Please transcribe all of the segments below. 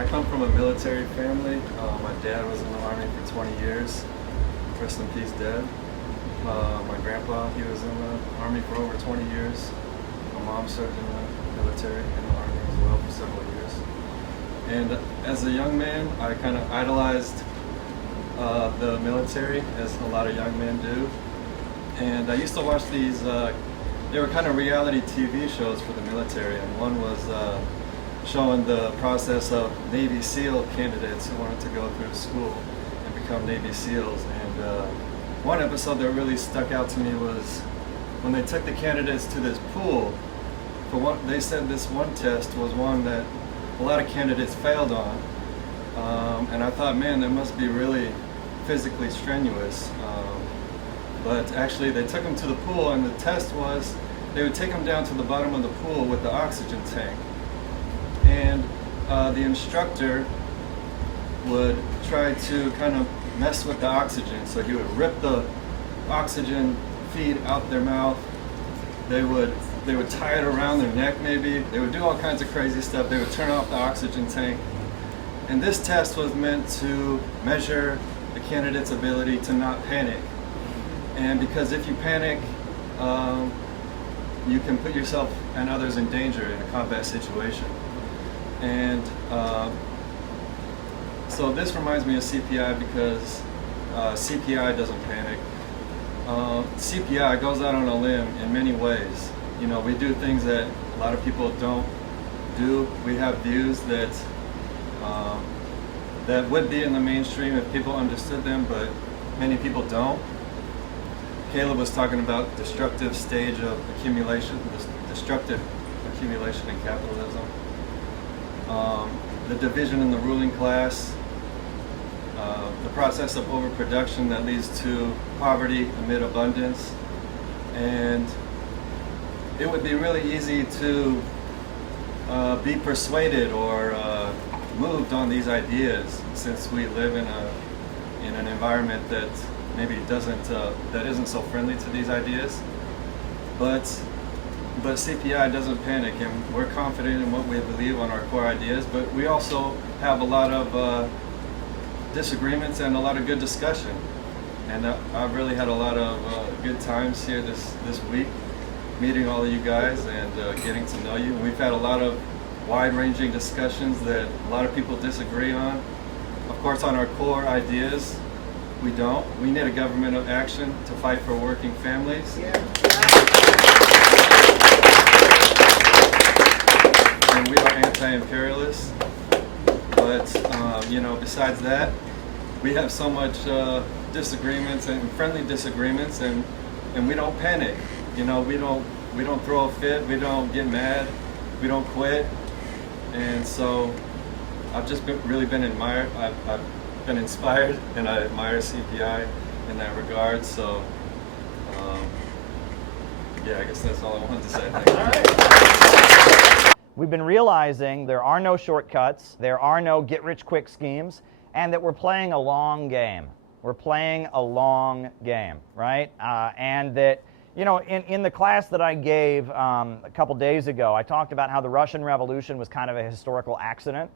I come from a military family. My dad was in the Army for 20 years. Rest in peace, Dad. My grandpa, he was in the Army for over 20 years. My mom served in the military, in the Army as well for several years. And as a young man, I kind of idolized the military, as a lot of young men do. And I used to watch these, they were kind of reality TV shows for the military, and one was showing the process of Navy SEAL candidates who wanted to go through school and become Navy SEALs. And one episode that really stuck out to me was when they took the candidates to this pool. For one, they said this one test was one that a lot of candidates failed on. And I thought, man, that must be really physically strenuous. But actually they took them to the pool, and the test was they would take them down to the bottom of the pool with the oxygen tank. And the instructor would try to kind of mess with the oxygen. So he would rip the oxygen feed out their mouth. They would tie it around their neck maybe. They would do all kinds of crazy stuff. They would turn off the oxygen tank. And this test was meant to measure the candidate's ability to not panic. And because if you panic, you can put yourself and others in danger in a combat situation. And so this reminds me of CPI because CPI doesn't panic. CPI goes out on a limb in many ways. You know, we do things that a lot of people don't do. We have views that that would be in the mainstream if people understood them, but many people don't. Caleb was talking about destructive stage of accumulation, destructive accumulation in capitalism. The division in the ruling class, the process of overproduction that leads to poverty amid abundance. And it would be really easy to be persuaded or moved on these ideas, since we live in an environment that maybe that isn't so friendly to these ideas. But CPI doesn't panic, and we're confident in what we believe on our core ideas, but we also have a lot of disagreements and a lot of good discussion. And I've really had a lot of good times here this week, meeting all of you guys and getting to know you. And we've had a lot of wide-ranging discussions that a lot of people disagree on. Of course, on our core ideas, we don't. We need a government of action to fight for working families. Yeah. And we are anti-imperialists. But, besides that, we have so much disagreements and friendly disagreements, and we don't panic. You know, we don't throw a fit, we don't get mad, we don't quit. And so I've just really been admired. I've been inspired, and I admire CPI in that regard. So, I guess that's all I wanted to say. Thank you. All right. We've been realizing there are no shortcuts, there are no get-rich-quick schemes, and that we're playing a long game. We're playing a long game, right? And that, you know, in the class that I gave a couple days ago, I talked about how the Russian Revolution was kind of a historical accident,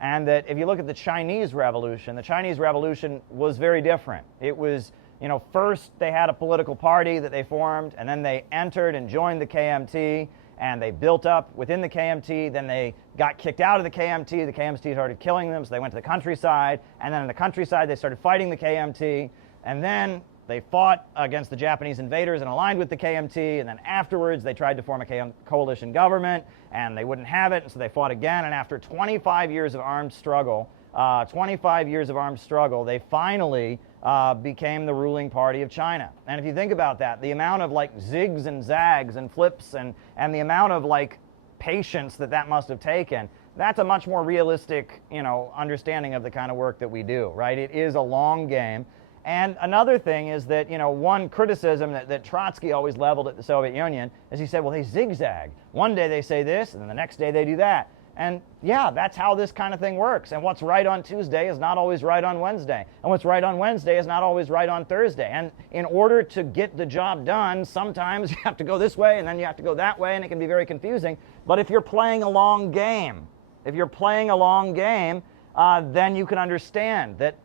and that if you look at the Chinese Revolution was very different. It was, you know, first they had a political party that they formed, and then they entered and joined the KMT, and they built up within the KMT. Then they got kicked out of the KMT. The KMT started killing them, so they went to the countryside, and then in the countryside they started fighting the KMT, and then they fought against the Japanese invaders and aligned with the KMT, and then afterwards they tried to form a coalition government, and they wouldn't have it, and so they fought again, and after 25 years of armed struggle, they finally became the ruling party of China. And if you think about that, the amount of like zigs and zags and flips and the amount of like patience that must have taken, that's a much more realistic, you know, understanding of the kind of work that we do, right? It is a long game. And another thing is that, you know, one criticism that Trotsky always leveled at the Soviet Union is he said, well, they zigzag. One day they say this, and then the next day they do that. And yeah, that's how this kind of thing works. And what's right on Tuesday is not always right on Wednesday. And what's right on Wednesday is not always right on Thursday. And in order to get the job done, sometimes you have to go this way, and then you have to go that way, and it can be very confusing. But if you're playing a long game, then you can understand that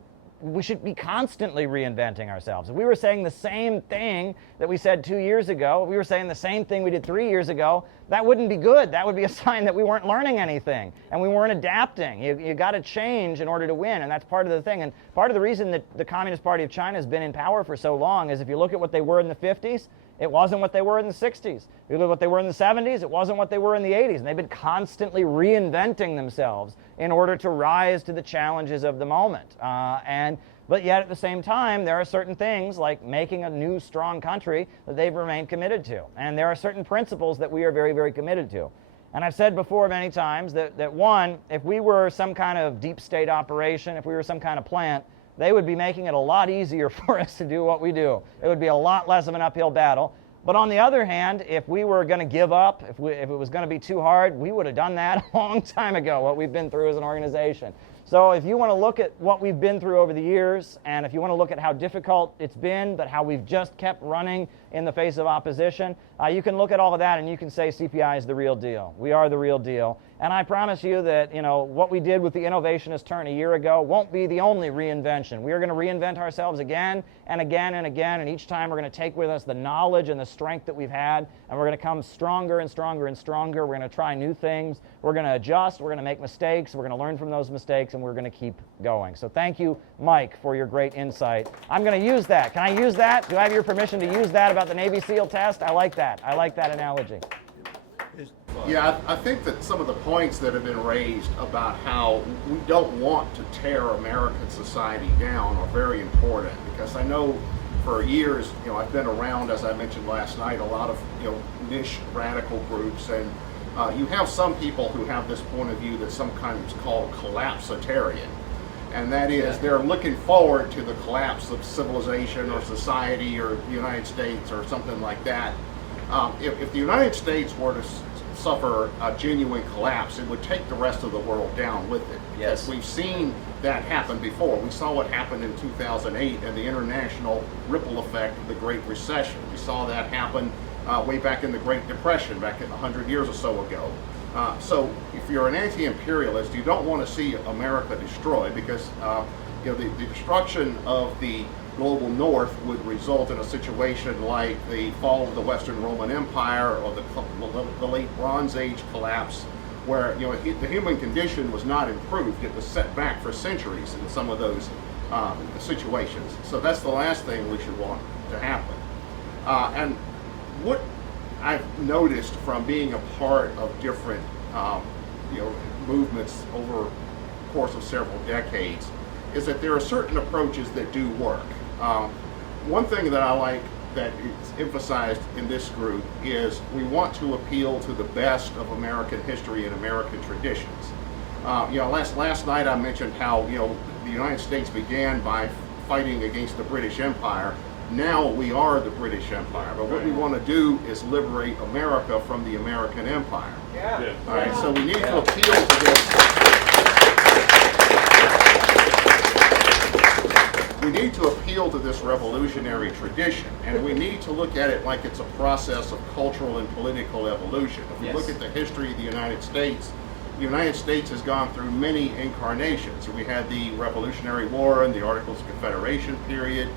we should be constantly reinventing ourselves. If we were saying the same thing that we said 2 years ago, if we were saying the same thing we did 3 years ago, that wouldn't be good. That would be a sign that we weren't learning anything and we weren't adapting. You got to change in order to win, and that's part of the thing. And part of the reason that the Communist Party of China has been in power for so long is if you look at what they were in the 50s, it wasn't what they were in the 60s. If you look at what they were in the 70s, it wasn't what they were in the 80s. And they've been constantly reinventing themselves in order to rise to the challenges of the moment. But yet at the same time, there are certain things like making a new strong country that they've remained committed to. And there are certain principles that we are very, very committed to. And I've said before many times that one, if we were some kind of deep state operation, if we were some kind of plant, they would be making it a lot easier for us to do what we do. It would be a lot less of an uphill battle. But on the other hand, if we were going to give up, if it was going to be too hard, we would have done that a long time ago, what we've been through as an organization. So if you want to look at what we've been through over the years, and if you want to look at how difficult it's been, but how we've just kept running in the face of opposition, you can look at all of that and you can say CPI is the real deal. We are the real deal. And I promise you that, what we did with the innovationist turn a year ago won't be the only reinvention. We are going to reinvent ourselves again and again and again, and each time we're going to take with us the knowledge and the strength that we've had, and we're going to come stronger and stronger and stronger. We're going to try new things. We're going to adjust. We're going to make mistakes. We're going to learn from those mistakes, and we're going to keep going. So thank you, Mike, for your great insight. I'm going to use that. Can I use that? Do I have your permission to use that about the Navy SEAL test? I like that. I like that analogy. Yeah, I think that some of the points that have been raised about how we don't want to tear American society down are very important, because I know for years, I've been around, as I mentioned last night, a lot of, niche radical groups, and you have some people who have this point of view that sometimes called collapsitarian, and that is they're looking forward to the collapse of civilization or society or the United States or something like that. If the United States were to suffer a genuine collapse, it would take the rest of the world down with it. Yes. We've seen that happen before. We saw what happened in 2008 and the international ripple effect of the Great Recession. We saw that happen way back in the Great Depression, back 100 years or so ago. So if you're an anti-imperialist, you don't want to see America destroyed, because the destruction of the global north would result in a situation like the fall of the Western Roman Empire or the late Bronze Age collapse, where the human condition was not improved. It was set back for centuries in some of those situations. So that's the last thing we should want to happen. And what I've noticed from being a part of different movements over the course of several decades is that there are certain approaches that do work. One thing that I like that is emphasized in this group is we want to appeal to the best of American history and American traditions. Last night I mentioned how the United States began by fighting against the British Empire. Now we are the British Empire, but what we want to do is liberate America from the American Empire. Yeah. All right, so we need to appeal to this. We need to appeal to this revolutionary tradition, and we need to look at it like it's a process of cultural and political evolution. If we look at the history of the United States has gone through many incarnations. We had the Revolutionary War and the Articles of Confederation period.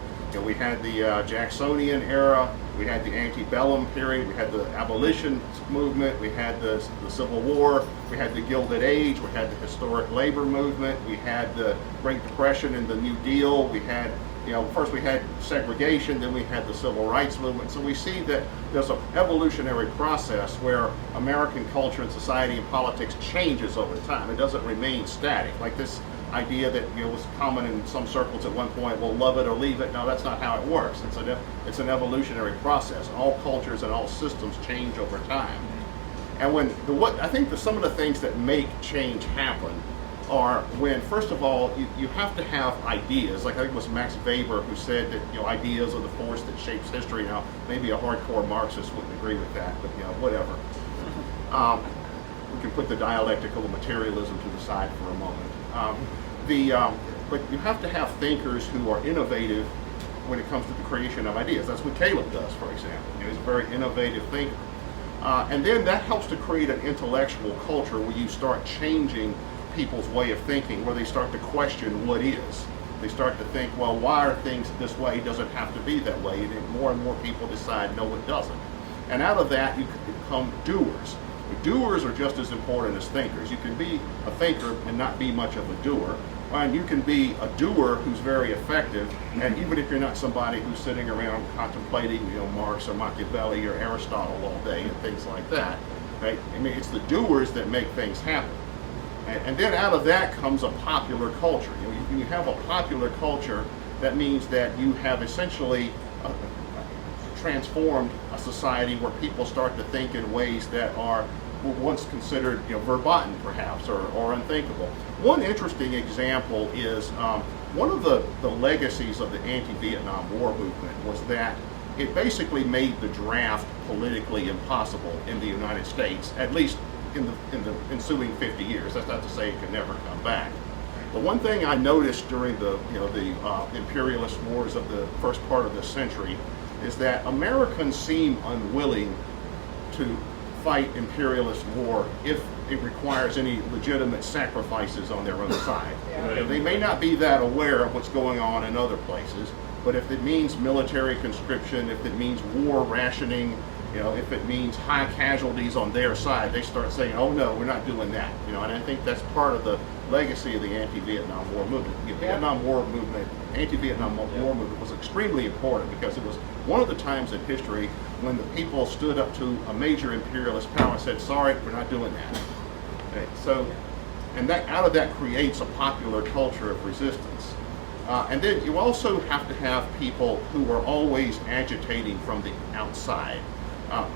We had the Jacksonian era. We had the antebellum period. We had the abolition movement. We had the Civil War. We had the Gilded Age. We had the historic labor movement. We had the Great Depression and the New Deal. We had, first we had segregation, then we had the Civil Rights movement. So we see that there's an evolutionary process where American culture and society and politics changes over time. It doesn't remain static. Like this idea that was common in some circles at one point, well, love it or leave it. No, that's not how it works. It's an evolutionary process. All cultures and all systems change over time. And I think that some of the things that make change happen are when, first of all, you have to have ideas. Like I think it was Max Weber who said that ideas are the force that shapes history. Now, maybe a hardcore Marxist wouldn't agree with that, but whatever. We can put the dialectical materialism to the side for a moment. But you have to have thinkers who are innovative when it comes to the creation of ideas. That's what Caleb does, for example. He's a very innovative thinker. And then that helps to create an intellectual culture where you start changing people's way of thinking, where they start to question what is. They start to think, well, why are things this way? It doesn't have to be that way. And more people decide, no, it doesn't. And out of that, you become doers. Doers are just as important as thinkers. You can be a thinker and not be much of a doer. And you can be a doer who's very effective, and even if you're not somebody who's sitting around contemplating, Marx or Machiavelli or Aristotle all day and things like that, right? I mean, it's the doers that make things happen. And then out of that comes a popular culture. You have a popular culture, that means that you have essentially transformed a society where people start to think in ways that were once considered verboten perhaps, or unthinkable. One interesting example is one of the legacies of the anti-Vietnam War movement was that it basically made the draft politically impossible in the United States, at least in the ensuing 50 years. That's not to say it could never come back. But one thing I noticed during the imperialist wars of the first part of this century is that Americans seem unwilling to fight imperialist war if it requires any legitimate sacrifices on their own side. They may not be that aware of what's going on in other places, but if it means military conscription, if it means war rationing, if it means high casualties on their side, they start saying, oh no, we're not doing that. And I think that's part of the legacy of the anti-Vietnam War movement. The Vietnam War movement, anti-Vietnam War movement was extremely important because it was one of the times in history when the people stood up to a major imperialist power and said, sorry, we're not doing that. Okay, so, and that out of that creates a popular culture of resistance. And then you also have to have people who are always agitating from the outside.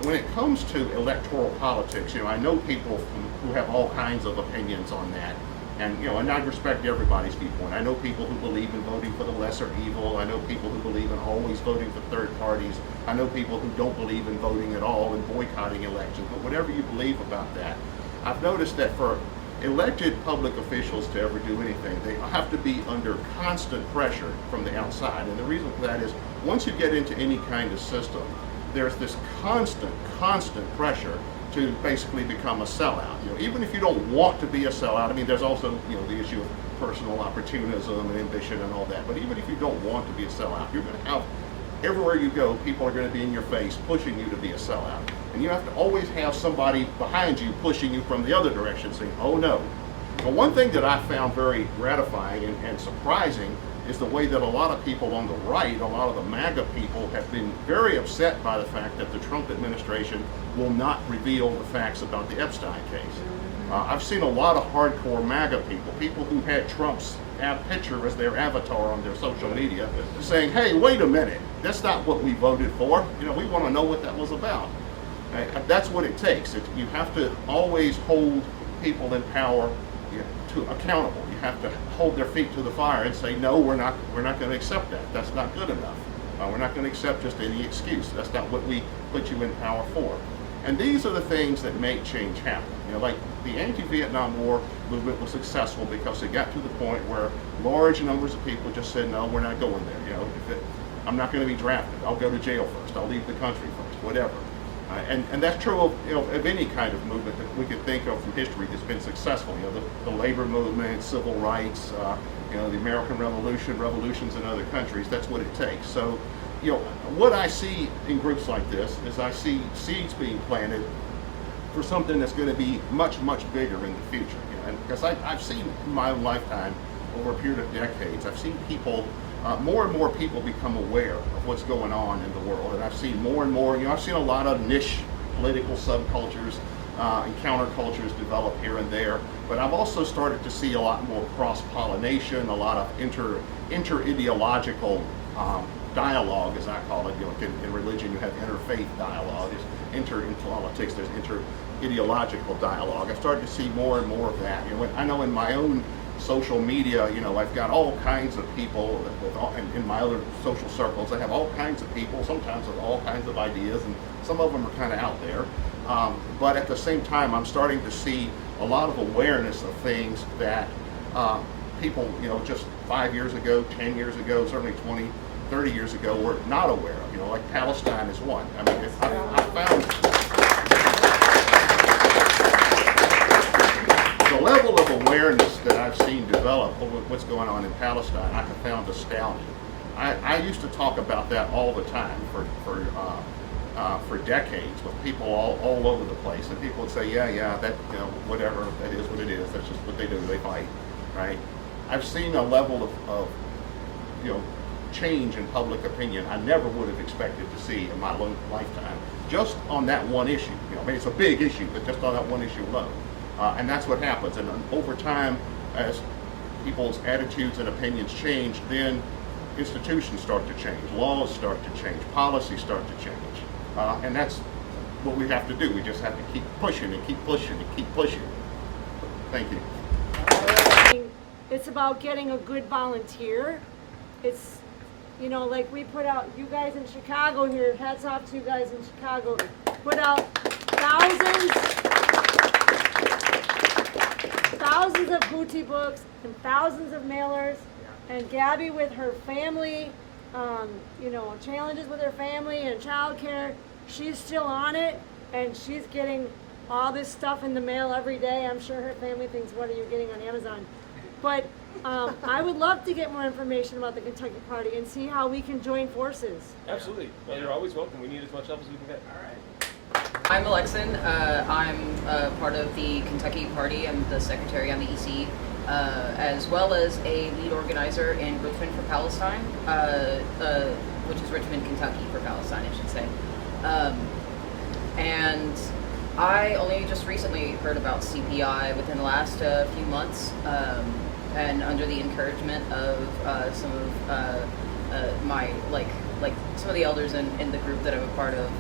When it comes to electoral politics, I know people who have all kinds of opinions on that. And I respect everybody's viewpoint. I know people who believe in voting for the lesser evil. I know people who believe in always voting for third parties. I know people who don't believe in voting at all and boycotting elections. But whatever you believe about that, I've noticed that for elected public officials to ever do anything, they have to be under constant pressure from the outside. And the reason for that is once you get into any kind of system, there's this constant pressure to basically become a sellout. Even if you don't want to be a sellout, I mean, there's also the issue of personal opportunism and ambition and all that. But even if you don't want to be a sellout, you're going to have everywhere you go, people are going to be in your face pushing you to be a sellout, and you have to always have somebody behind you pushing you from the other direction, saying, "Oh no." Well, one thing that I found very gratifying and surprising is the way that a lot of people on the right, a lot of the MAGA people, have been very upset by the fact that the Trump administration will not reveal the facts about the Epstein case. I've seen a lot of hardcore MAGA people who had Trump's picture as their avatar on their social media, saying, "Hey, wait a minute, that's not what we voted for. We want to know what that was about." That's what it takes. You have to always hold people in power accountable. You have to hold their feet to the fire and say, no, we're not going to accept that. That's not good enough. We're not going to accept just any excuse. That's not what we put you in power for. And these are the things that make change happen. Like the anti-Vietnam War movement was successful because it got to the point where large numbers of people just said, no, we're not going there. I'm not going to be drafted. I'll go to jail first. I'll leave the country first, whatever. And that's true of any kind of movement that we could think of from history that's been successful. The labor movement, civil rights, the American Revolution, revolutions in other countries. That's what it takes. So, what I see in groups like this is I see seeds being planted for something that's going to be much, much bigger in the future. And because I've seen in my own lifetime, over a period of decades, I've seen people. More and more people become aware of what's going on in the world, and I've seen more and more. I've seen a lot of niche political subcultures and countercultures develop here and there, but I've also started to see a lot more cross-pollination, a lot of inter-ideological dialogue, as I call it. In religion, you have interfaith dialogue. In politics, there's inter-ideological dialogue. I've started to see more and more of that. I know in my own social media, I've got all kinds of people in my other social circles. I have all kinds of people, sometimes with all kinds of ideas, and some of them are kind of out there. But at the same time, I'm starting to see a lot of awareness of things that people, just 5 years ago, 10 years ago, certainly 20, 30 years ago, were not aware of. Like Palestine is one. I mean, I found... The level of awareness that I've seen develop over what's going on in Palestine, I have found astounding. I used to talk about that all the time for decades with people all over the place, and people would say, yeah, that, whatever, that is what it is. That's just what they do. They fight, right? I've seen a level of change in public opinion I never would have expected to see in my lifetime, just on that one issue. I mean, it's a big issue, but just on that one issue alone. And that's what happens. And over time, as people's attitudes and opinions change, then institutions start to change, laws start to change, policies start to change. And that's what we have to do. We just have to keep pushing and keep pushing and keep pushing. Thank you. It's about getting a good volunteer. It's, like we put out, you guys in Chicago here, hats off to you guys in Chicago, put out thousands of booty books and thousands of mailers. And Gabby with her family, challenges with her family and childcare, she's still on it, and she's getting all this stuff in the mail every day. I'm sure her family thinks, what are you getting on Amazon? But I would love to get more information about the Kentucky Party and see how we can join forces. Absolutely. Well, you're always welcome. We need as much help as we can get. All right. I'm Alexin. I'm part of the Kentucky Party. I'm the secretary on the EC, as well as a lead organizer in Richmond for Palestine, which is Richmond, Kentucky for Palestine, I should say. And I only just recently heard about CPI within the last few months, and under the encouragement of some of my some of the elders in the group that I'm a part of,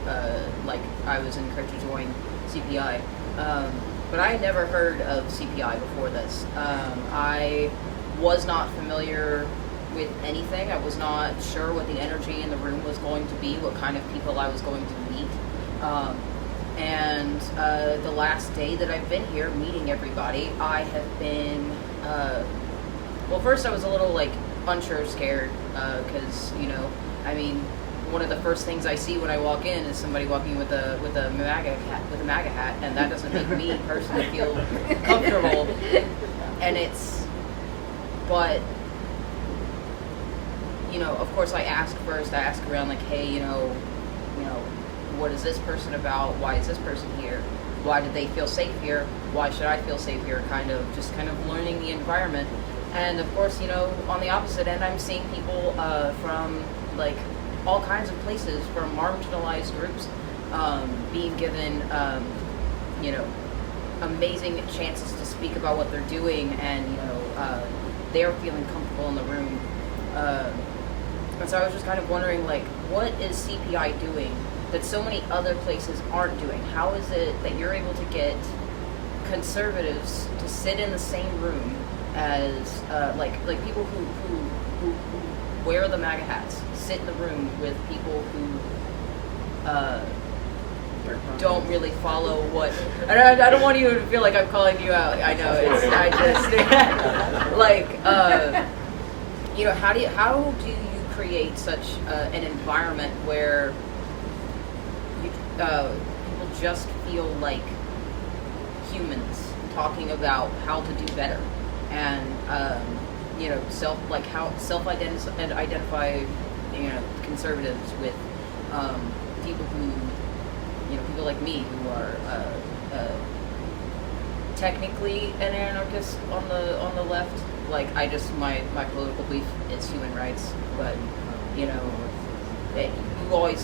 I was encouraged to join CPI. But I had never heard of CPI before this. I was not familiar with anything. I was not sure what the energy in the room was going to be, what kind of people I was going to meet. And the last day that I've been here meeting everybody, I have been, first I was a little unsure, scared, because, one of the first things I see when I walk in is somebody walking with a MAGA hat, and that doesn't make me personally feel comfortable. And but of course I ask first. I ask around hey, what is this person about? Why is this person here? Why did they feel safe here? Why should I feel safe here? Kind of learning the environment. And of course, on the opposite end, I'm seeing people from all kinds of places, from marginalized groups, being given, amazing chances to speak about what they're doing, and they're feeling comfortable in the room. And so I was just kind of wondering, what is CPI doing that so many other places aren't doing? How is it that you're able to get conservatives to sit in the same room as people who wear the MAGA hats, sit in the room with people who don't really follow what. I don't want you to feel like I'm calling you out. I know how do you create such an environment where people just feel like humans talking about how to do better, and identify conservatives with people who people like me who are technically an anarchist on the left. My political belief is human rights, but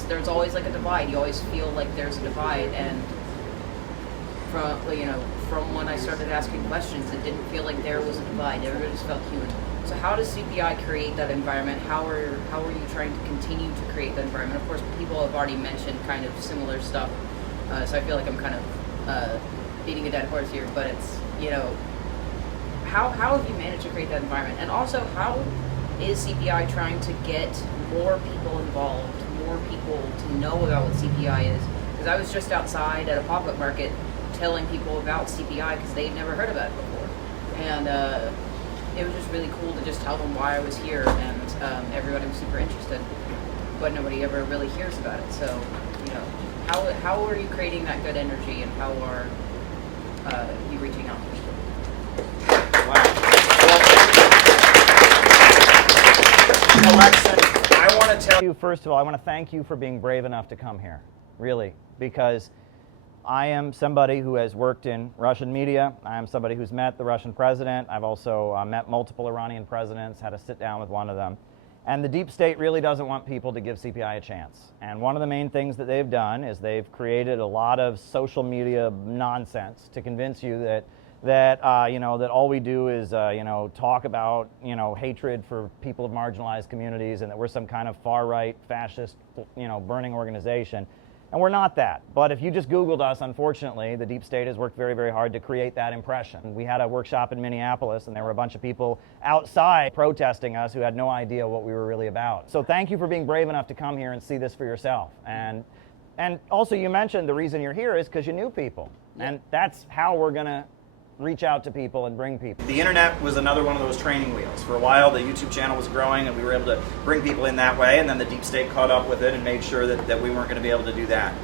there's always a divide. You always feel like there's a divide, and from when I started asking questions, it didn't feel like there was a divide. Everybody just felt human. So how does CPI create that environment? How are you trying to continue to create that environment? Of course, people have already mentioned kind of similar stuff, so I feel like I'm kind of beating a dead horse here. But it's how have you managed to create that environment? And also, how is CPI trying to get more people involved, more people to know about what CPI is? Because I was just outside at a pop-up market telling people about CPI because they'd never heard about it before, and it was just really cool to just tell them why I was here, and everybody was super interested, but nobody ever really hears about it. So, how are you creating that good energy, and how are you reaching out to people? First of all, I want to thank you for being brave enough to come here, really, because I am somebody who has worked in Russian media. I am somebody who's met the Russian president. I've also met multiple Iranian presidents, had to sit down with one of them. And the deep state really doesn't want people to give CPI a chance. And one of the main things that they've done is they've created a lot of social media nonsense to convince you that all we do is talk about hatred for people of marginalized communities and that we're some kind of far-right fascist burning organization. And we're not that. But if you just Googled us, unfortunately, the deep state has worked very, very hard to create that impression. We had a workshop in Minneapolis, and there were a bunch of people outside protesting us who had no idea what we were really about. So thank you for being brave enough to come here and see this for yourself. And also, you mentioned the reason you're here is because you knew people. And that's how we're going to reach out to people and bring people. The internet was another one of those training wheels. For a while, the YouTube channel was growing, and we were able to bring people in that way, and then the deep state caught up with it and made sure that we weren't going to be able to do that.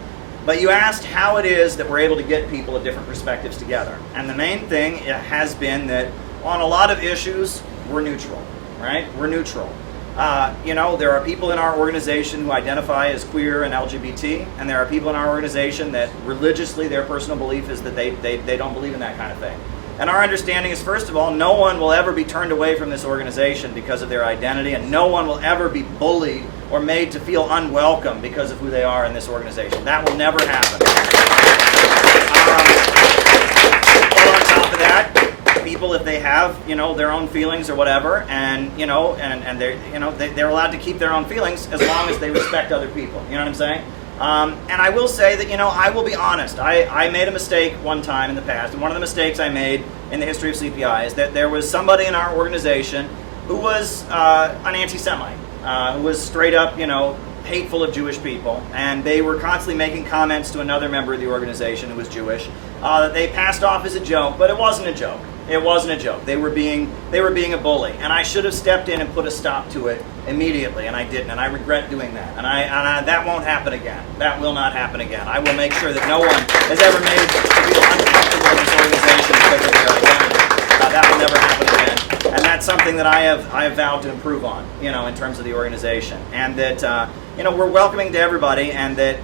But you asked how it is that we're able to get people of different perspectives together. And the main thing has been that on a lot of issues, we're neutral, right? We're neutral. There are people in our organization who identify as queer and LGBT, and there are people in our organization that religiously their personal belief is that they don't believe in that kind of thing. And our understanding is, first of all, no one will ever be turned away from this organization because of their identity, and no one will ever be bullied or made to feel unwelcome because of who they are in this organization. That will never happen. But on top of that, people, if they have their own feelings or whatever, and they're allowed to keep their own feelings as long as they respect other people. You know what I'm saying? And I will say that I will be honest. I made a mistake one time in the past, and one of the mistakes I made in the history of CPI is that there was somebody in our organization who was an anti-Semite, who was straight up hateful of Jewish people, and they were constantly making comments to another member of the organization who was Jewish that they passed off as a joke, but it wasn't a joke. It wasn't a joke. They were being a bully, and I should have stepped in and put a stop to it immediately, and I didn't, and I regret doing that. And that won't happen again. That will not happen again. I will make sure that no one has ever made me feel uncomfortable in this organization because of their identity. That will never happen again, and that's something that I have vowed to improve on, in terms of the organization, and that we're welcoming to everybody, and that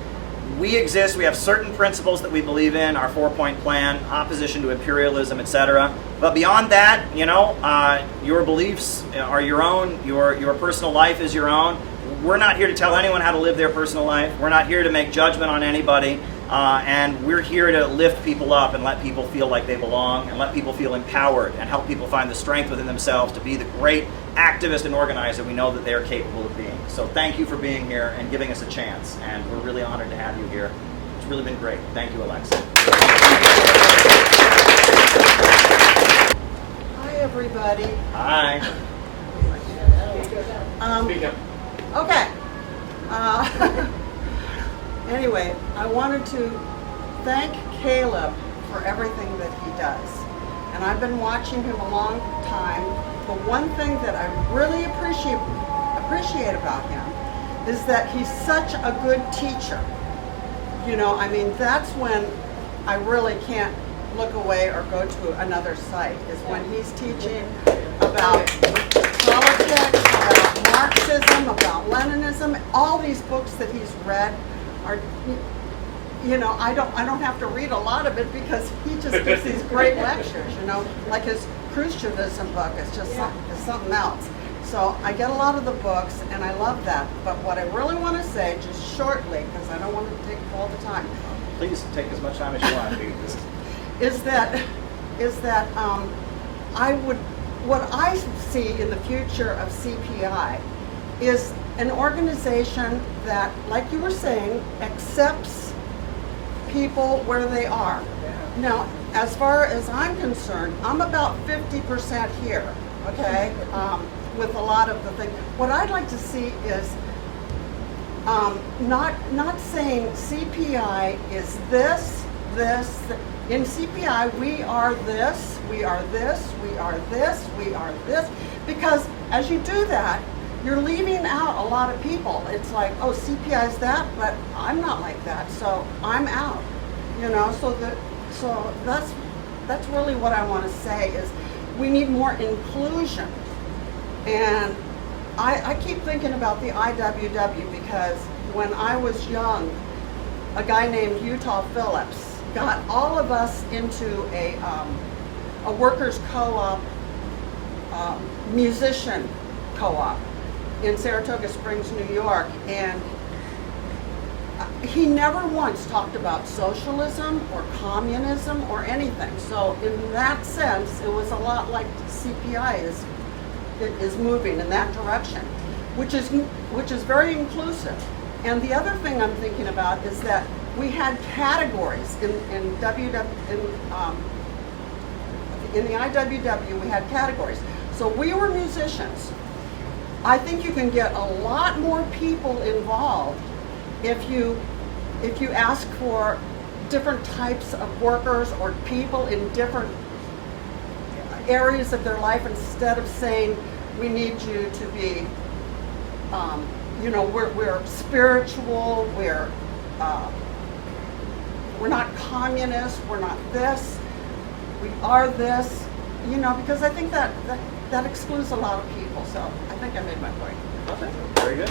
we exist. We have certain principles that we believe in, our 4-point plan, opposition to imperialism, etc. But beyond that, your beliefs are your own, your personal life is your own. We're not here to tell anyone how to live their personal life. We're not here to make judgment on anybody. And we're here to lift people up and let people feel like they belong and let people feel empowered and help people find the strength within themselves to be the great activist and organizer we know that they are capable of being. So thank you for being here and giving us a chance. And we're really honored to have you here. It's really been great. Thank you, Alexa. Hi, everybody. Hi. Speak up. Okay. Anyway, I wanted to thank Caleb for everything that he does. And I've been watching him a long time. The one thing that I really appreciate about him is that he's such a good teacher. That's when I really can't look away or go to another site, is when he's teaching about politics, about Marxism, about Leninism. All these books that he's read are, I don't have to read a lot of it because he just gives these great lectures, like his Khrushchevism book is just something else. So I get a lot of the books, and I love that. But what I really want to say, just shortly, because I don't want to take all the time. Please take as much time as you want. Is that what I see in the future of CPI is an organization that, like you were saying, accepts people where they are. Now, as far as I'm concerned, I'm about 50% here, okay, with a lot of the things. What I'd like to see is not saying CPI is this. In CPI, we are this, we are this, we are this, we are this, because as you do that, you're leaving out a lot of people. It's like, oh, CPI is that, but I'm not like that, so I'm out. So that's really what I want to say is we need more inclusion. And I keep thinking about the IWW because when I was young, a guy named Utah Phillips got all of us into a workers' co-op, musician co-op in Saratoga Springs, New York, and he never once talked about socialism or communism or anything. So in that sense, it was a lot like CPI is moving in that direction, which is very inclusive. And the other thing I'm thinking about is that we had categories in the IWW. We had categories. So we were musicians. I think you can get a lot more people involved if you ask for different types of workers or people in different areas of their life, instead of saying we need you to be, we're spiritual, we're not communist, we're not this, we are this, because I think that excludes a lot of people. So I think I made my point. Okay, very good.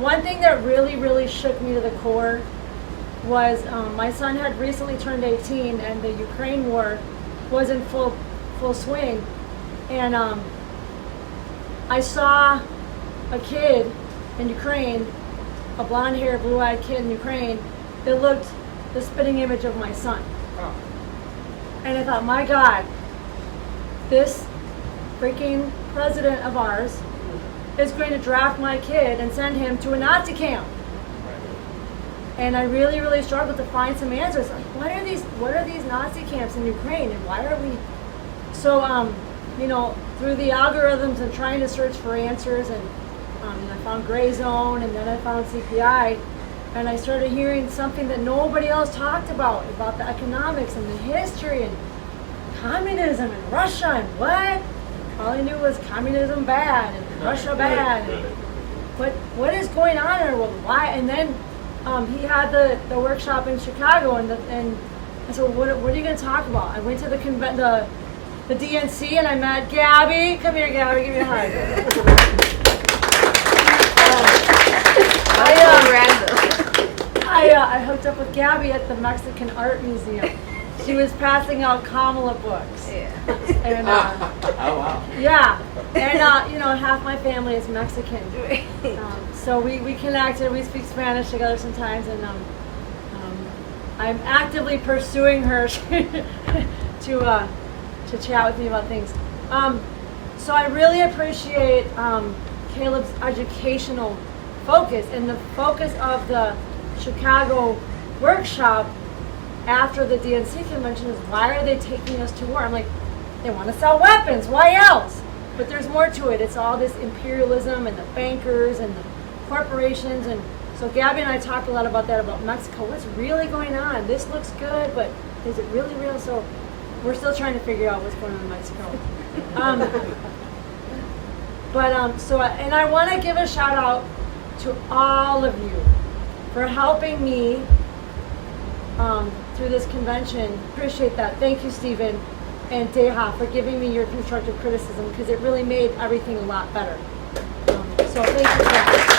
One thing that really, really shook me to the core was my son had recently turned 18, and the Ukraine war was in full swing, and I saw a kid in Ukraine, a blonde-haired, blue-eyed kid in Ukraine that looked the spitting image of my son. Oh. And I thought, my God, this freaking president of ours is going to draft my kid and send him to a Nazi camp. And I really, really struggled to find some answers. Like, what are these Nazi camps in Ukraine, and why are we? So, through the algorithms and trying to search for answers, and I found Gray Zone, and then I found CPI, and I started hearing something that nobody else talked about the economics and the history and communism and Russia and what? All I knew was communism bad and Russia bad. And what is going on in our world? Why? And then he had the workshop in Chicago, and I said, what are you going to talk about? I went to the DNC, and I met Gabby. Come here, Gabby, give me a hug. I hooked up with Gabby at the Mexican Art Museum. She was passing out Kamala books. Yeah. And, Oh, wow. yeah. And, half my family is Mexican. So we connected. We speak Spanish together sometimes, and I'm actively pursuing her to chat with me about things. So I really appreciate Caleb's educational focus, and the focus of the Chicago workshop after the DNC convention is, why are they taking us to war? I'm like, they want to sell weapons. Why else? But there's more to it. It's all this imperialism and the bankers and the corporations. And so Gabby and I talked a lot about that, about Mexico. What's really going on? This looks good, but is it really real? So we're still trying to figure out what's going on in Mexico. And I want to give a shout out to all of you for helping me through this convention. Appreciate that. Thank you, Stephen and Deha, for giving me your constructive criticism, because it really made everything a lot better. So thank you for that.